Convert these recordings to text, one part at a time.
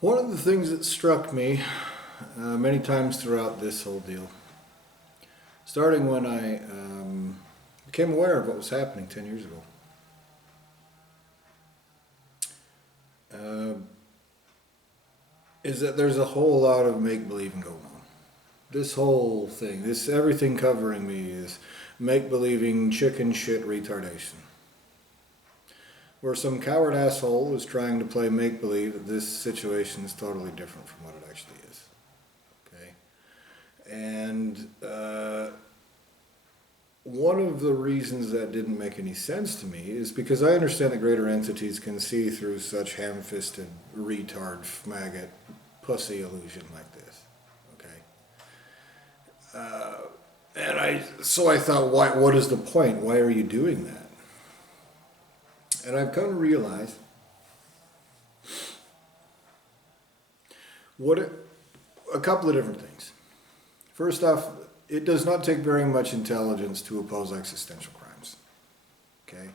One of the things that struck me many times throughout this whole deal, starting when I became aware of what was happening 10 years ago, uh, is that there's a whole lot of make-believing going on. This whole thing, this everything covering me is make-believing chicken shit retardation. Where some coward asshole is trying to play make-believe that this situation is totally different from what it actually is. Okay? And one of the reasons that didn't make any sense to me is because I understand that greater entities can see through such ham-fisted, retard, maggot, pussy illusion like this. Okay? So I thought, what is the point? Why are you doing that? And I've come to realize a couple of different things. First off, it does not take very much intelligence to oppose existential crimes. Okay?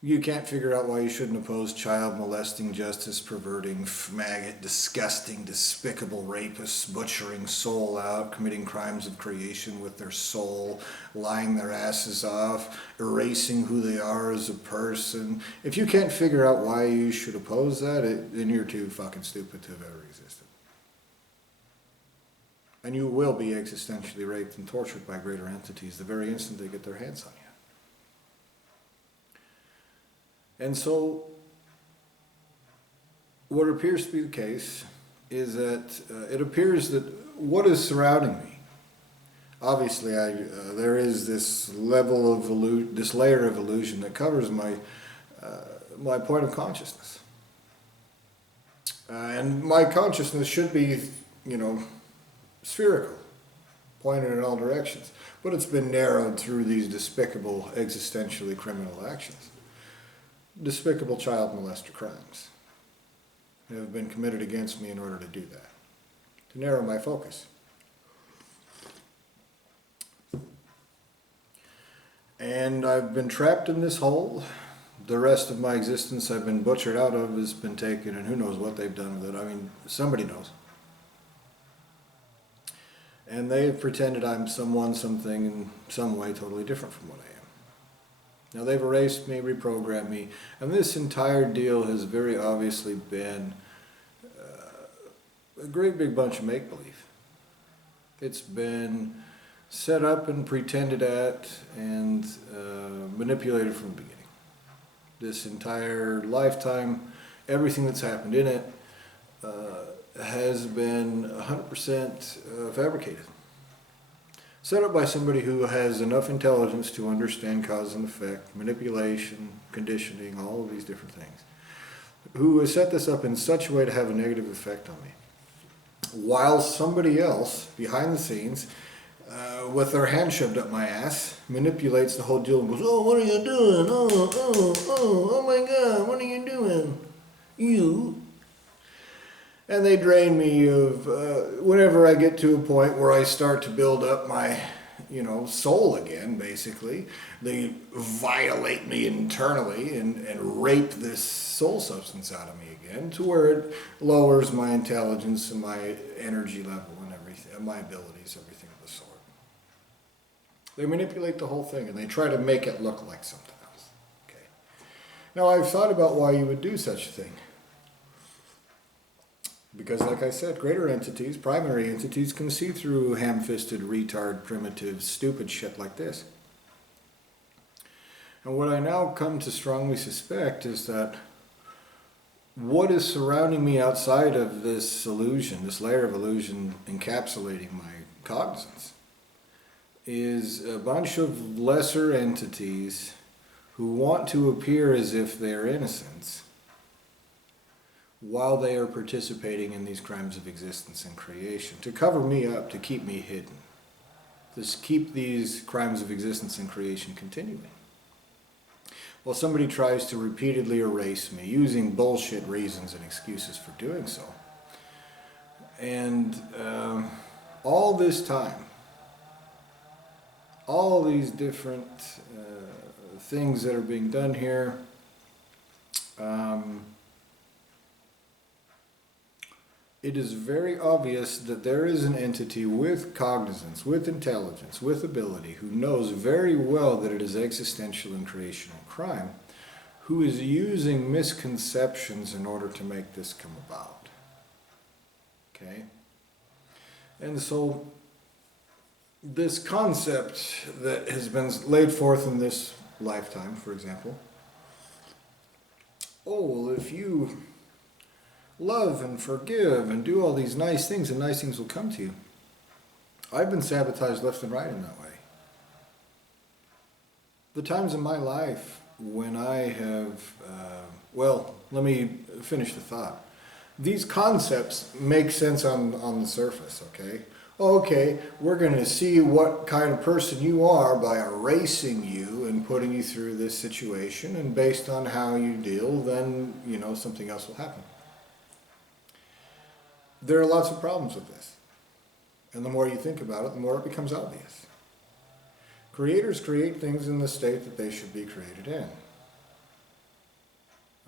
You can't figure out why you shouldn't oppose child molesting, justice perverting, maggot, disgusting, despicable rapists, butchering soul out, committing crimes of creation with their soul, lying their asses off, erasing who they are as a person. If you can't figure out why you should oppose that, then you're too fucking stupid to have ever existed. And you will be existentially raped and tortured by greater entities the very instant they get their hands on you. And so, what appears to be the case is that it appears that what is surrounding me, obviously there is this level of this layer of illusion that covers my point of consciousness. And my consciousness should be, spherical, pointed in all directions. But it's been narrowed through these despicable, existentially criminal actions. Despicable child molester crimes have been committed against me in order to do that, to narrow my focus. And I've been trapped in this hole. The rest of my existence I've been butchered out of has been taken, and who knows what they've done with it. I mean, somebody knows. And they have pretended I'm someone, something, in some way totally different from what I am. Now they've erased me, reprogrammed me, and this entire deal has very obviously been a great big bunch of make-believe. It's been set up and pretended at and manipulated from the beginning. This entire lifetime, everything that's happened in it has been 100% fabricated. Set up by somebody who has enough intelligence to understand cause and effect, manipulation, conditioning, all of these different things. Who has set this up in such a way to have a negative effect on me. While somebody else, behind the scenes, with their hand shoved up my ass, manipulates the whole deal and goes, "Oh, what are you doing? Oh my God, what are you doing? You." And they drain me of, whenever I get to a point where I start to build up my, soul again, basically, they violate me internally and rape this soul substance out of me again to where it lowers my intelligence and my energy level and everything, and my abilities, everything of the sort. They manipulate the whole thing and they try to make it look like something else. Okay. Now I've thought about why you would do such a thing. Because, like I said, greater entities, primary entities, can see through ham-fisted, retard, primitive, stupid shit like this. And what I now come to strongly suspect is that what is surrounding me outside of this illusion, this layer of illusion encapsulating my cognizance, is a bunch of lesser entities who want to appear as if they're innocents, while they are participating in these crimes of existence and creation, to cover me up, to keep me hidden, to keep these crimes of existence and creation continuing. Well, somebody tries to repeatedly erase me, using bullshit reasons and excuses for doing so. And all this time, all these different things that are being done here, it is very obvious that there is an entity with cognizance, with intelligence, with ability, who knows very well that it is existential and creational crime, who is using misconceptions in order to make this come about. Okay? And so this concept that has been laid forth in this lifetime, for example, oh, well, if you love and forgive and do all these nice things, and nice things will come to you. I've been sabotaged left and right in that way. The times in my life when I have, well, let me finish the thought. These concepts make sense on the surface, okay? Okay, we're going to see what kind of person you are by erasing you and putting you through this situation, and based on how you deal, then, you know, something else will happen. There are lots of problems with this. And the more you think about it, the more it becomes obvious. Creators create things in the state that they should be created in.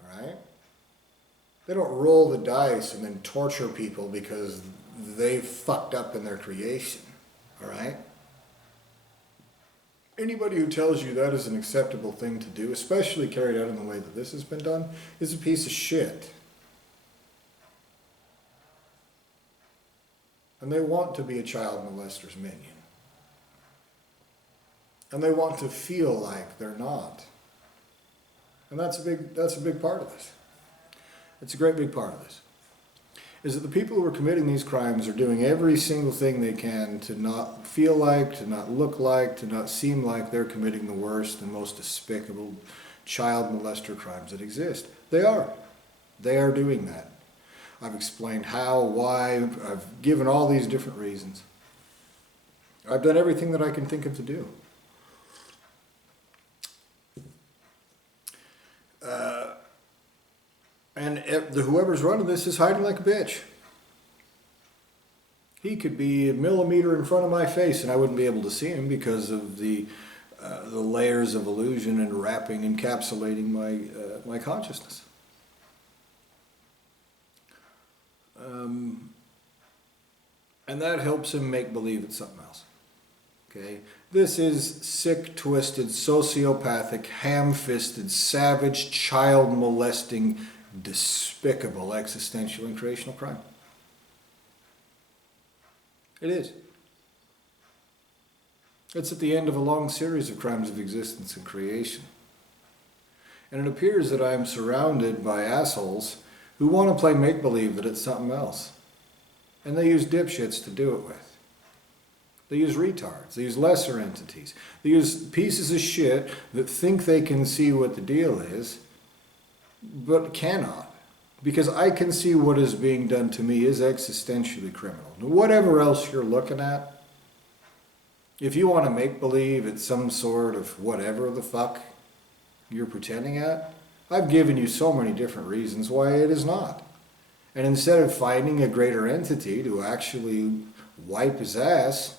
Alright? They don't roll the dice and then torture people because they fucked up in their creation. Alright? Anybody who tells you that is an acceptable thing to do, especially carried out in the way that this has been done, is a piece of shit. And they want to be a child molester's minion. And they want to feel like they're not. And that's a big part of this. It's a great big part of this. Is that the people who are committing these crimes are doing every single thing they can to not feel like, to not look like, to not seem like they're committing the worst and most despicable child molester crimes that exist. They are. They are doing that. I've explained how, why, I've given all these different reasons. I've done everything that I can think of to do. And whoever's running this is hiding like a bitch. He could be a millimeter in front of my face and I wouldn't be able to see him because of the layers of illusion and wrapping, encapsulating my consciousness. And that helps him make believe it's something else. Okay? This is sick, twisted, sociopathic, ham-fisted, savage, child-molesting, despicable existential and creational crime. It is. It's at the end of a long series of crimes of existence and creation. And it appears that I am surrounded by assholes who want to play make-believe that it's something else. And they use dipshits to do it with. They use retards. They use lesser entities. They use pieces of shit that think they can see what the deal is, but cannot. Because I can see what is being done to me is existentially criminal. Whatever else you're looking at, if you want to make believe it's some sort of whatever the fuck you're pretending at, I've given you so many different reasons why it is not. And instead of finding a greater entity to actually wipe his ass,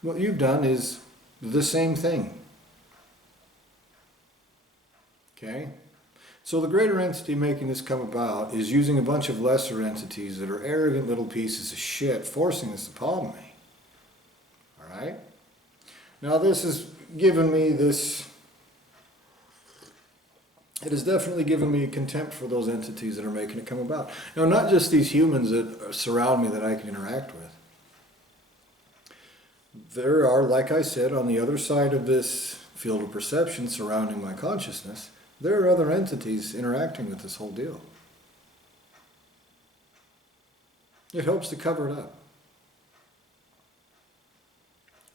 what you've done is the same thing. Okay? So the greater entity making this come about is using a bunch of lesser entities that are arrogant little pieces of shit, forcing this upon me. Alright? Now this has given me this... It has definitely given me contempt for those entities that are making it come about. Now, not just these humans that surround me that I can interact with. There are, like I said, on the other side of this field of perception surrounding my consciousness, there are other entities interacting with this whole deal. It helps to cover it up.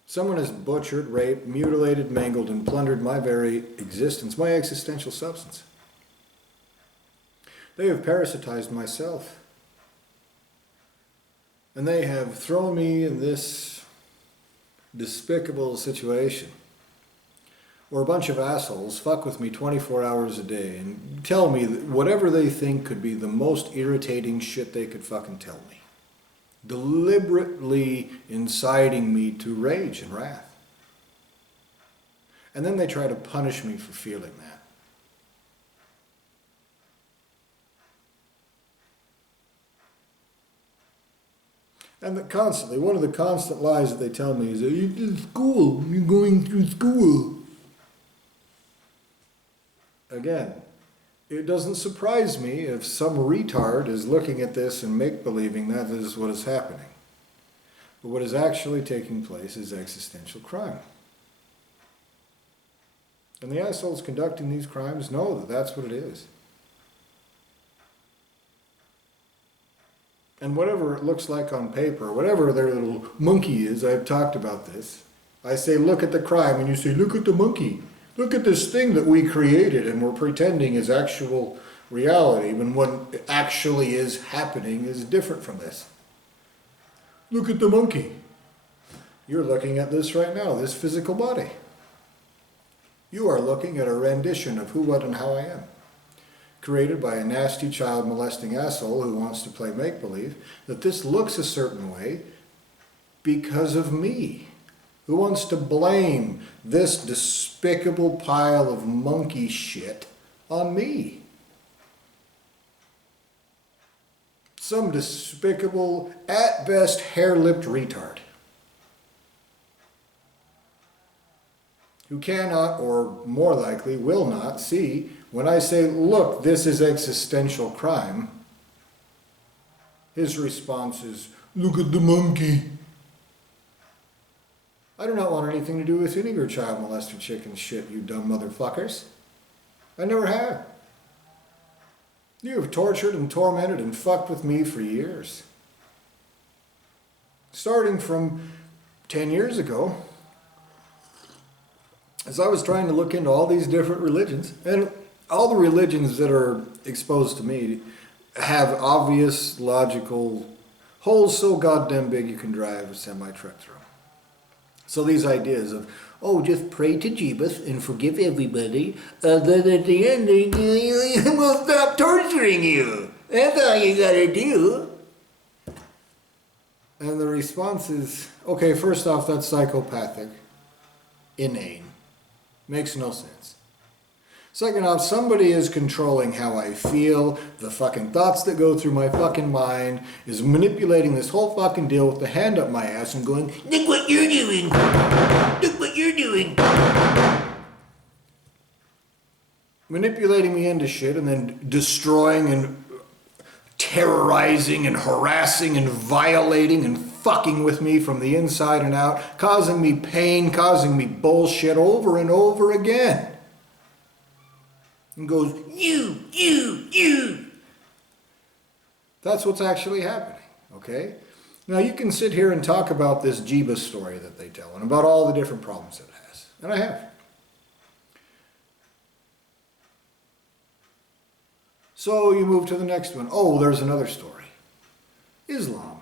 Someone has butchered, raped, mutilated, mangled, and plundered my very existence, my existential substance. They have parasitized myself. And they have thrown me in this despicable situation where a bunch of assholes fuck with me 24 hours a day and tell me that whatever they think could be the most irritating shit they could fucking tell me. Deliberately inciting me to rage and wrath. And then they try to punish me for feeling that. And that constantly, one of the constant lies that they tell me is that you're in school, you're going through school. Again, it doesn't surprise me if some retard is looking at this and make-believing that is what is happening. But what is actually taking place is existential crime. And the assholes conducting these crimes know that that's what it is. And whatever it looks like on paper, whatever their little monkey is, I've talked about this. I say, look at the crime, and you say, look at the monkey. Look at this thing that we created and we're pretending is actual reality when what actually is happening is different from this. Look at the monkey. You're looking at this right now, this physical body. You are looking at a rendition of who, what, and how I am. Created by a nasty child molesting asshole who wants to play make-believe, that this looks a certain way because of me. Who wants to blame this despicable pile of monkey shit on me? Some despicable, at best, hair-lipped retard. Who cannot, or more likely will not, see when I say, look, this is existential crime. His response is, look at the monkey. I do not want anything to do with any of your child molester chicken shit, you dumb motherfuckers. I never have. You have tortured and tormented and fucked with me for years. Starting from 10 years ago, as I was trying to look into all these different religions, and all the religions that are exposed to me have obvious, logical holes so goddamn big you can drive a semi-truck through. So these ideas of, oh, just pray to Jeebus and forgive everybody, then at the end we'll stop torturing you. That's all you gotta do. And the response is, okay, first off, that's psychopathic, inane. Makes no sense. Second off, somebody is controlling how I feel, the fucking thoughts that go through my fucking mind, is manipulating this whole fucking deal with the hand up my ass and going, look what you're doing! Look what you're doing! Manipulating me into shit and then destroying and terrorizing and harassing and violating and fucking with me from the inside and out, causing me pain, causing me bullshit over and over again. And goes, you. That's what's actually happening, okay? Now you can sit here and talk about this Jeebus story that they tell and about all the different problems it has. And I have. So you move to the next one. Oh, there's another story. Islam.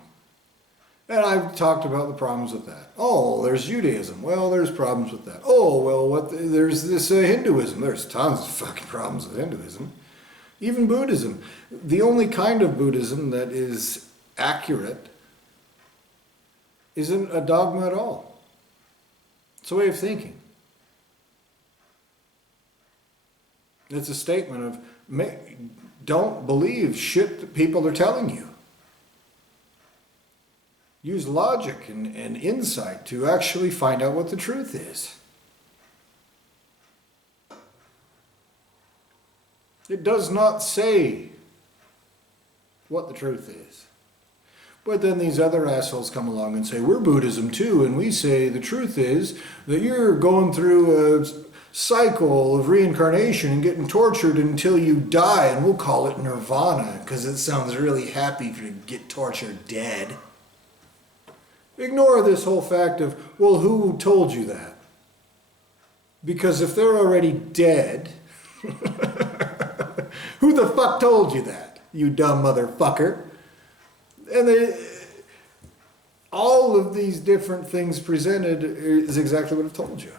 And I've talked about the problems with that. Oh, there's Judaism. Well, there's problems with that. Oh, well, there's this Hinduism. There's tons of fucking problems with Hinduism. Even Buddhism. The only kind of Buddhism that is accurate isn't a dogma at all. It's a way of thinking. It's a statement of, don't believe shit that people are telling you. Use logic and insight to actually find out what the truth is. It does not say what the truth is. But then these other assholes come along and say, we're Buddhism too, and we say the truth is that you're going through a cycle of reincarnation and getting tortured until you die, and we'll call it nirvana, because it sounds really happy to get tortured dead. Ignore this whole fact of, well, who told you that? Because if they're already dead, who the fuck told you that, you dumb motherfucker? And all of these different things presented is exactly what I've told you.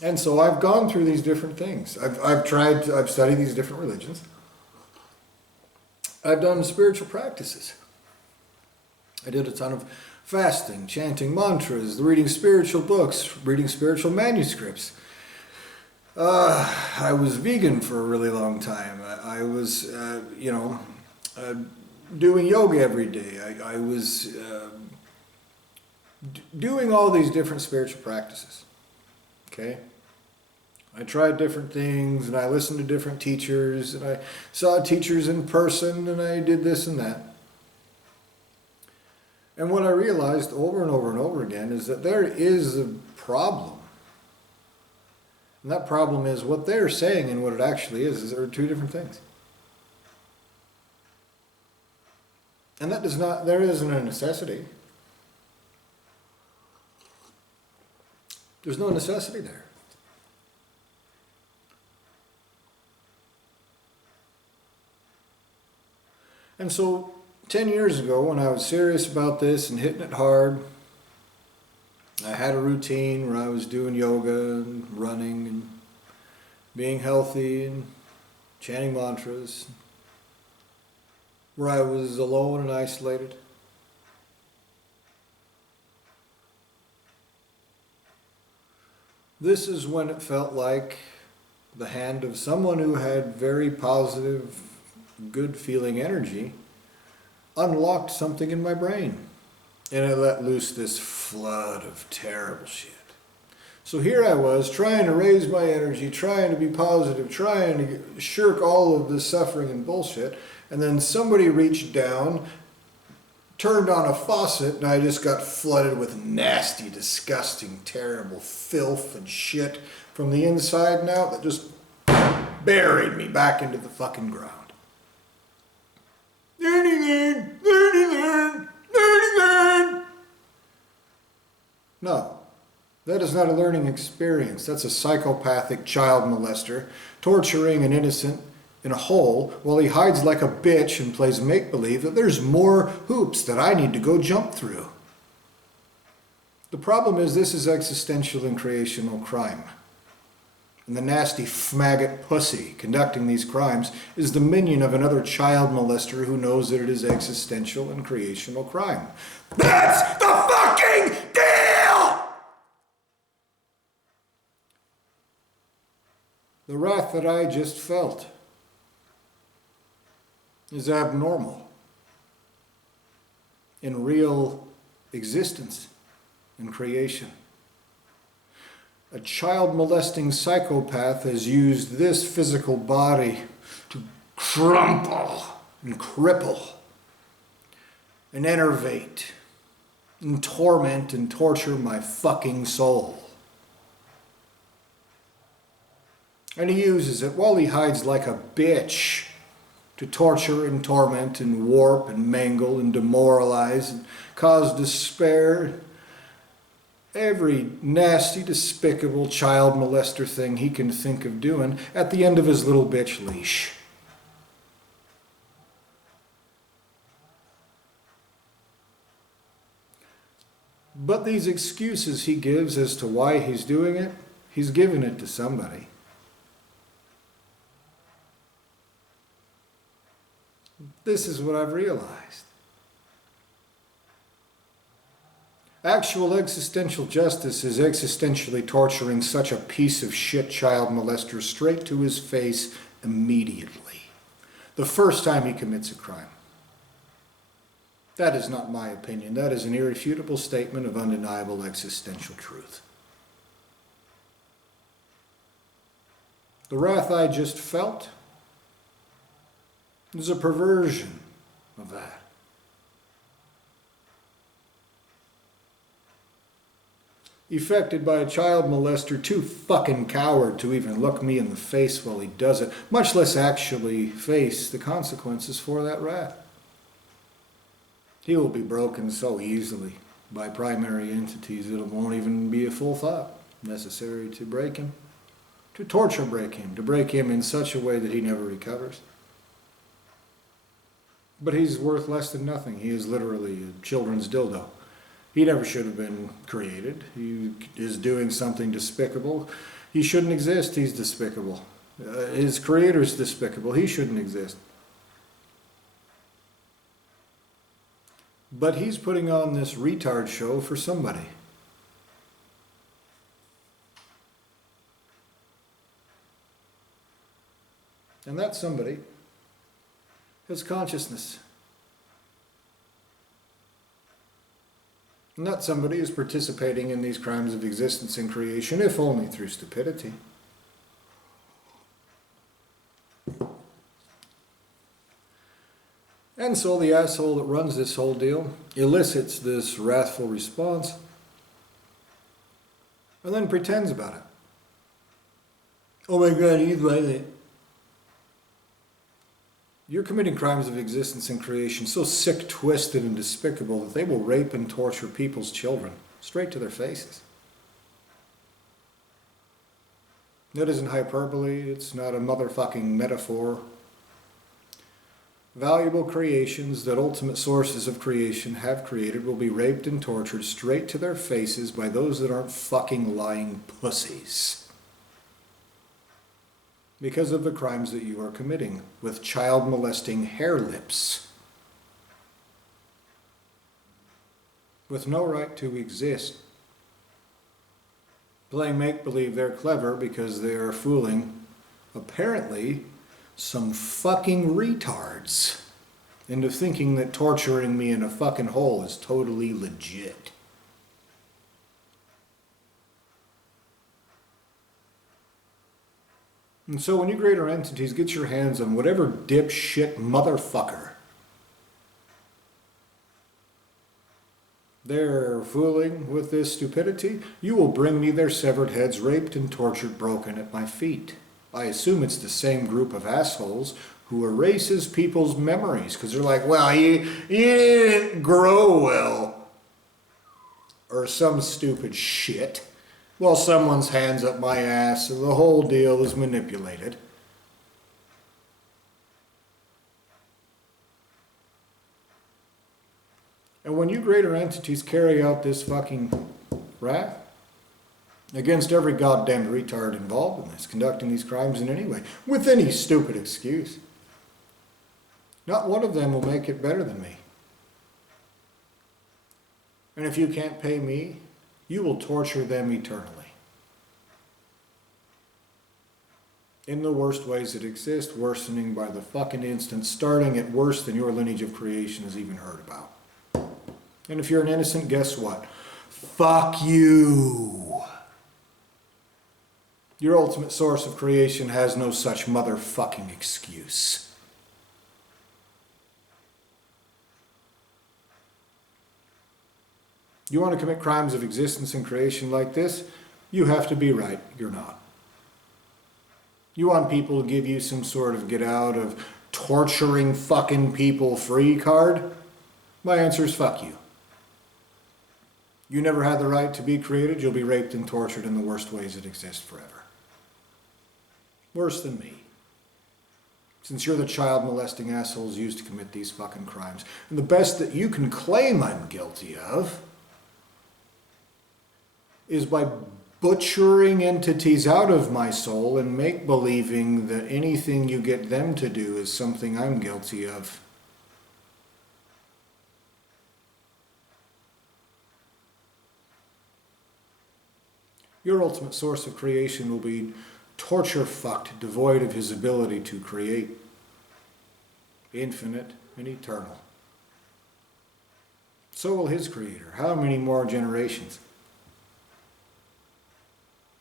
And so I've gone through these different things. I've studied these different religions. I've done spiritual practices. I did a ton of fasting, chanting mantras, reading spiritual books, reading spiritual manuscripts. I was vegan for a really long time. I was, doing yoga every day. I was doing all these different spiritual practices. Okay? I tried different things, and I listened to different teachers, and I saw teachers in person, and I did this and that. And what I realized over and over and over again is that there is a problem. And that problem is what they're saying and what it actually is there are two different things. And that does not, there isn't a necessity. There's no necessity there. And so 10 years ago, when I was serious about this and hitting it hard, I had a routine where I was doing yoga and running and being healthy and chanting mantras, where I was alone and isolated. This is when it felt like the hand of someone who had very positive, good feeling energy unlocked something in my brain. And it let loose this flood of terrible shit. So here I was trying to raise my energy, trying to be positive, trying to shirk all of this suffering and bullshit. And then somebody reached down, turned on a faucet, and I just got flooded with nasty, disgusting, terrible filth and shit from the inside and out that just buried me back into the fucking ground. No, that is not a learning experience. That's a psychopathic child molester torturing an innocent in a hole while he hides like a bitch and plays make-believe that there's more hoops that I need to go jump through. The problem is this is existential and creational crime. And the nasty faggot pussy conducting these crimes is the minion of another child molester who knows that it is existential and creational crime. That's the fucking deal! The wrath that I just felt is abnormal in real existence and creation. A child molesting psychopath has used this physical body to crumple and cripple and enervate and torment and torture my fucking soul. And he uses it while he hides like a bitch to torture and torment and warp and mangle and demoralize and cause despair. Every nasty, despicable child molester thing he can think of doing at the end of his little bitch leash. But these excuses he gives as to why he's doing it, he's giving it to somebody. This is what I've realized. Actual existential justice is existentially torturing such a piece of shit child molester straight to his face immediately, the first time he commits a crime. That is not my opinion. That is an irrefutable statement of undeniable existential truth. The wrath I just felt is a perversion of that. Effected by a child molester too fucking coward to even look me in the face while he does it, much less actually face the consequences for that wrath. He will be broken so easily by primary entities that it won't even be a full thought necessary to break him, to torture break him, to break him in such a way that he never recovers. But he's worth less than nothing. He is literally a children's dildo. He never should have been created. He is doing something despicable. He shouldn't exist. He's despicable. His creator's despicable. He shouldn't exist. But he's putting on this retard show for somebody. And that somebody has consciousness Not somebody who's participating in these crimes of existence and creation, if only through stupidity. And so the asshole that runs this whole deal elicits this wrathful response and then pretends about it. Oh my God, he's violent. You're committing crimes of existence and creation so sick, twisted, and despicable that they will rape and torture people's children straight to their faces. That isn't hyperbole, it's not a motherfucking metaphor. Valuable creations that ultimate sources of creation have created will be raped and tortured straight to their faces by those that aren't fucking lying pussies. Because of the crimes that you are committing with child molesting hair lips. With no right to exist. Playing make-believe they're clever because they are fooling, apparently, some fucking retards into thinking that torturing me in a fucking hole is totally legit. And so when you greater entities get your hands on whatever dipshit motherfucker they're fooling with this stupidity, you will bring me their severed heads raped and tortured broken at my feet. I assume it's the same group of assholes who erases people's memories because they're like, well, you didn't grow well. Or some stupid shit. Well, someone's hands up my ass and the whole deal is manipulated. And when you greater entities carry out this fucking wrath against every goddamned retard involved in this, conducting these crimes in any way, with any stupid excuse, not one of them will make it better than me. And if you can't pay me, you will torture them eternally. In the worst ways that exist, worsening by the fucking instant, starting at worse than your lineage of creation has even heard about. And if you're an innocent, guess what? Fuck you. Your ultimate source of creation has no such motherfucking excuse. You want to commit crimes of existence and creation like this? You have to be right. You're not. You want people to give you some sort of get out of torturing fucking people free card? My answer is fuck you. You never had the right to be created. You'll be raped and tortured in the worst ways that exist forever. Worse than me. Since you're the child molesting assholes used to commit these fucking crimes. And the best that you can claim I'm guilty of is by butchering entities out of my soul and make-believing that anything you get them to do is something I'm guilty of. Your ultimate source of creation will be torture-fucked, devoid of his ability to create, infinite and eternal. So will his creator. How many more generations?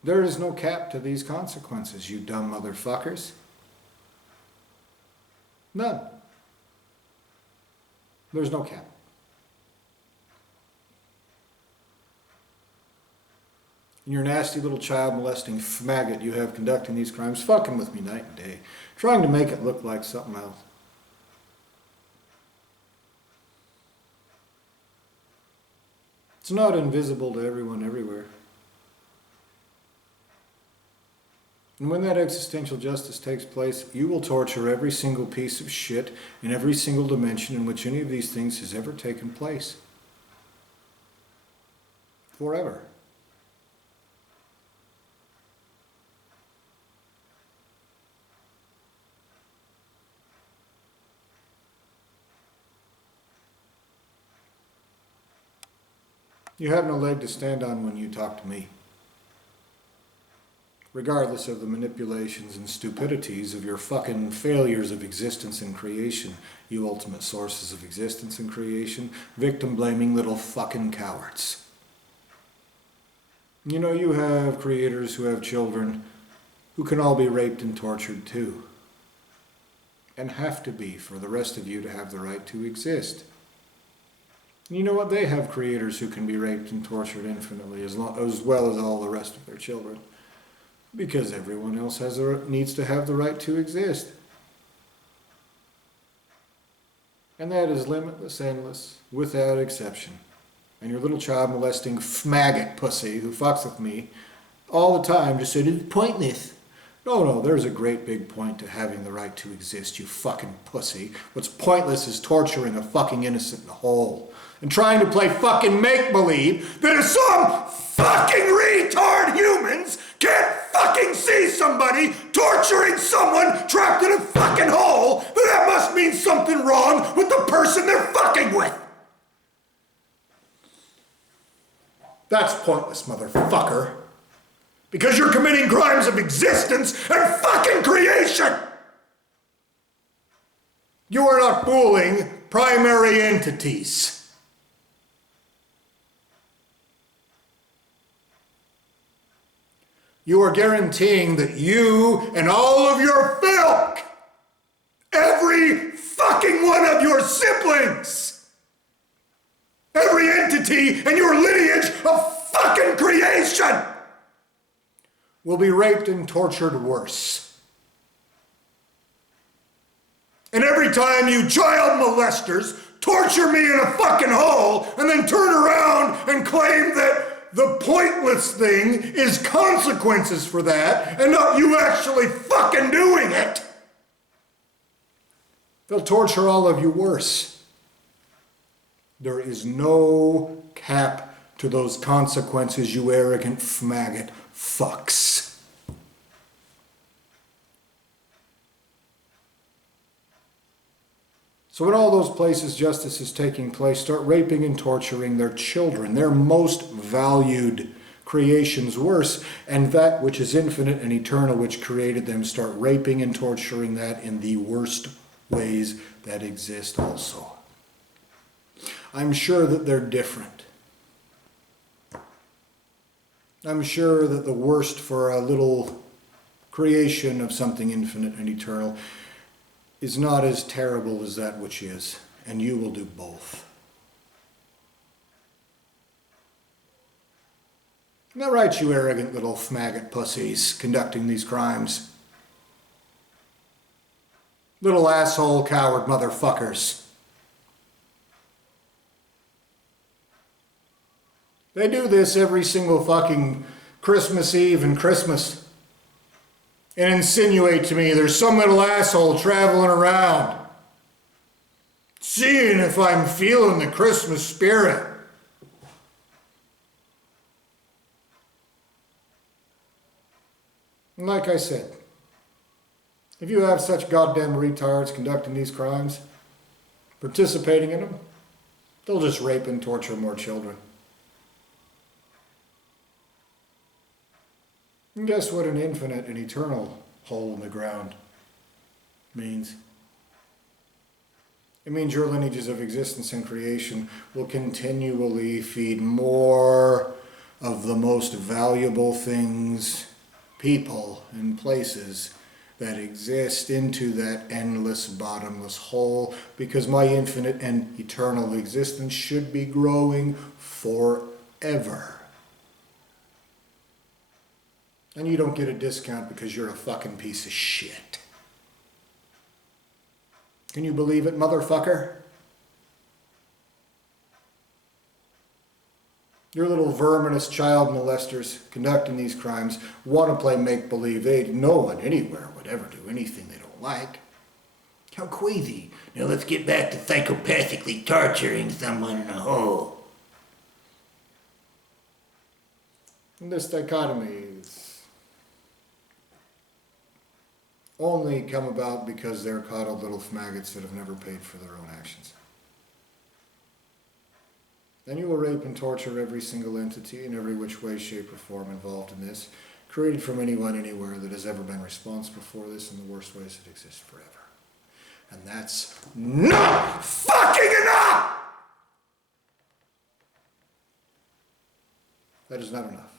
There is no cap to these consequences, you dumb motherfuckers. None. There's no cap. And your nasty little child molesting faggot you have conducting these crimes, fucking with me night and day, trying to make it look like something else. It's not invisible to everyone everywhere. And when that existential justice takes place, you will torture every single piece of shit in every single dimension in which any of these things has ever taken place. Forever. You have no leg to stand on when you talk to me. regardless of the manipulations and stupidities of your fucking failures of existence and creation, you ultimate sources of existence and creation, victim-blaming little fucking cowards. You know, you have creators who have children who can all be raped and tortured too, and have to be for the rest of you to have the right to exist. You know what? They have creators who can be raped and tortured infinitely as well as all the rest of their children. Because everyone else needs to have the right to exist. And that is limitless, endless, without exception. And your little child molesting maggot pussy who fucks with me all the time just said it's pointless. No, there's a great big point to having the right to exist, you fucking pussy. What's pointless is torturing a fucking innocent in a hole. And trying to play fucking make-believe that if some fucking retard humans can't fucking see somebody torturing someone trapped in a fucking hole, then that must mean something wrong with the person they're fucking with. That's pointless, motherfucker. Because you're committing crimes of existence and fucking creation. You are not fooling primary entities. You are guaranteeing that you and all of your filk, every fucking one of your siblings, every entity in your lineage of fucking creation will be raped and tortured worse. And every time you child molesters torture me in a fucking hole and then turn around and claim that the pointless thing is consequences for that and not you actually fucking doing it, they'll torture all of you worse. There is no cap to those consequences, you arrogant maggot fucks. So in all those places justice is taking place, start raping and torturing their children, their most valued creations worse, and that which is infinite and eternal which created them, start raping and torturing that in the worst ways that exist also. I'm sure that they're different. I'm sure that the worst for a little creation of something infinite and eternal is not as terrible as that which is, and you will do both. Isn't that right, you arrogant little maggot pussies conducting these crimes? Little asshole coward motherfuckers. They do this every single fucking Christmas Eve and Christmas. And insinuate to me there's some little asshole traveling around, seeing if I'm feeling the Christmas spirit. And like I said, if you have such goddamn retards conducting these crimes, participating in them, they'll just rape and torture more children. And guess what an infinite and eternal hole in the ground means? It means your lineages of existence and creation will continually feed more of the most valuable things, people, and places that exist into that endless, bottomless hole, because my infinite and eternal existence should be growing forever. And you don't get a discount because you're a fucking piece of shit. Can you believe it, motherfucker? Your little verminous child molesters conducting these crimes want to play make-believe. No one anywhere would ever do anything they don't like. How queasy. Now let's get back to psychopathically torturing someone in a hole. And this dichotomy is only come about because they're coddled little maggots that have never paid for their own actions. Then you will rape and torture every single entity in every which way, shape, or form involved in this, created from anyone, anywhere that has ever been responsible for this in the worst ways that exist forever. And that's not fucking enough! That is not enough.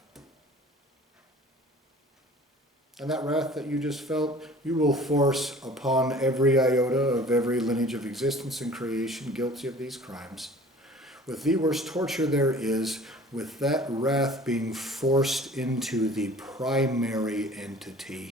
And that wrath that you just felt, you will force upon every iota of every lineage of existence and creation guilty of these crimes, with the worst torture there is, with that wrath being forced into the primary entity